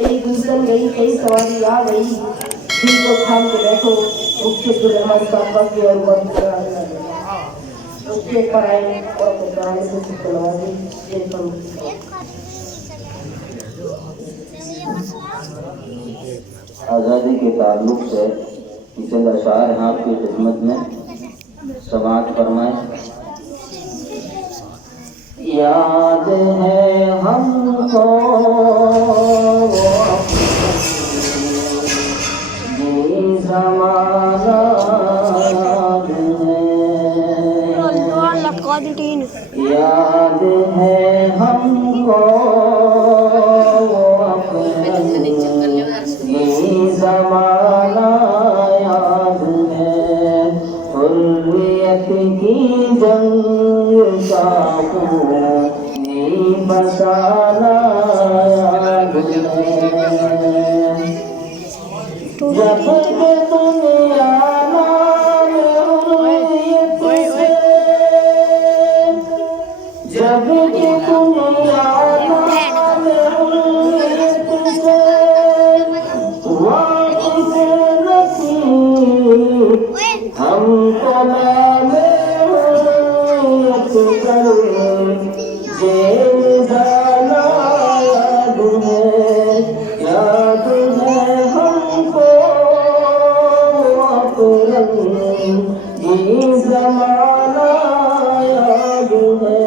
गई, गुजर गई, कई सवारी आ गई, दिल को थाम के बैठो, मुख्य गुरु हमारे साथ बाकी और मुख्य पर आए और बताने से चलवा दी ये सब। आज़ादी के ताल्लुक से चंद अशार हैं आपकी खिदमत में, समाअत फरमाएं। याद है हमको ये ज़माना, याद है हमको ये ज़माना, याद है हुर्रियत की जंग का खूनी बसाना, याद है जब दुनिया जब कि दुनिया वापस नसीब हमको नामे कर जेल जाना, याद है हमको अपना ये ज़माना, याद है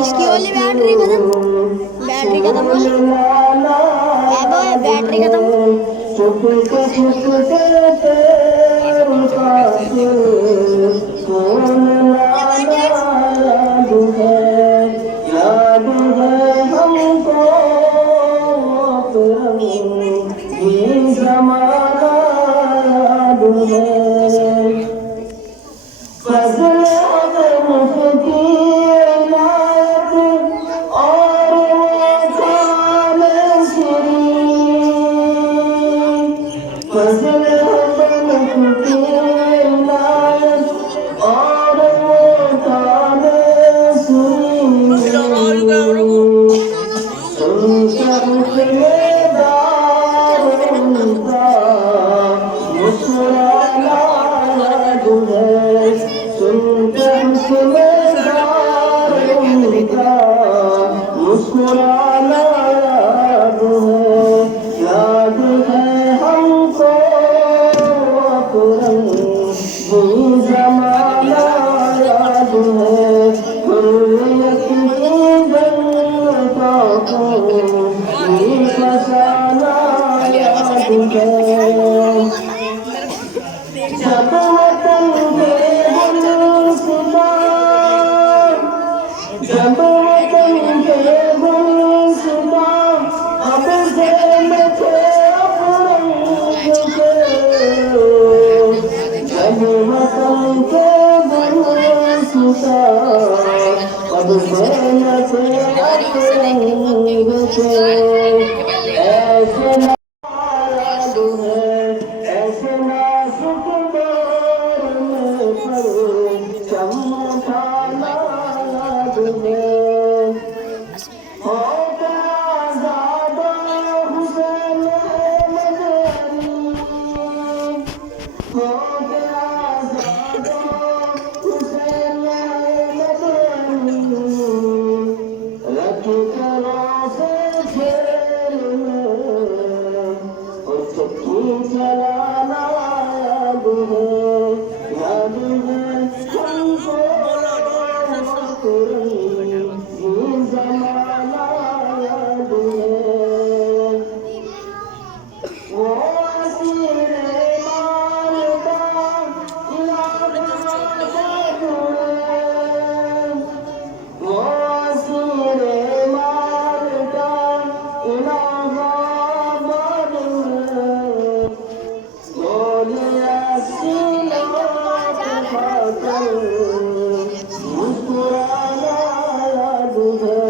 इसकी वाली बैटरी खत्म बैटरी खत्म। सुनते करम के गुलसिता कब से न तेरा रंग थे ऐसे नायाब है ऐसे नाजुक दौर में पर चमका नायाब है हो गया ज़्यादा हुसैन मदनी हो गया ज़्यादा हुसैन मदनी रख करो से खेल में और चक्की चलाना याद है हमको ये ज़माना याद है वो असीरे मालदा इलाका वो असीरे मालदा इलाहाबाद बोलिया सीना खाकर मुस्कुराना याद है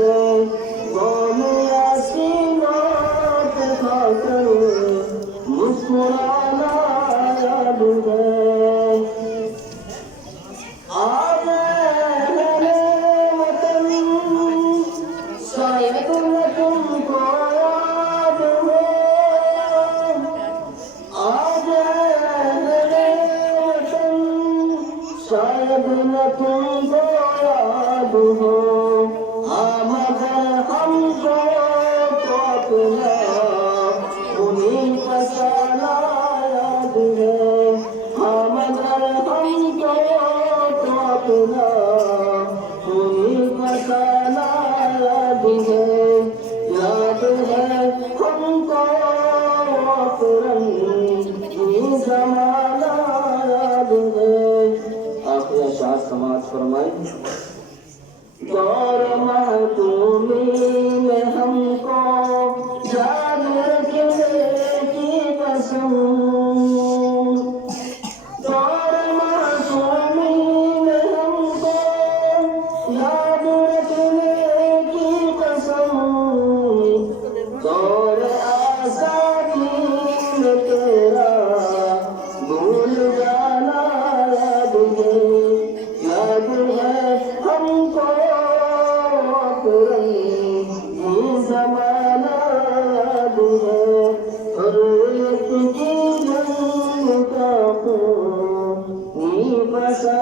बोलिया सीना खाकर मुस्कुराना याद है आज मेरे वतन शायद न तुमको याद हो आज मेरे वतन शायद न तुमको याद हो हाँ मगर हमको तो अपना उन्हीं का साला याद है हाँ मगर हमको तो अपना उन्हीं का साला याद है हमको अपना ये ज़माना याद है आप अशार समाज फरमाएं दौर महतूमी में हमको याद रखने की कसम दौर महतूमी में हमको याद रखने की कसम दौर आज़ादी में तेरा भूल जाना याद है हमको ये ज़माना याद है हर एक की जन्म का नी बसा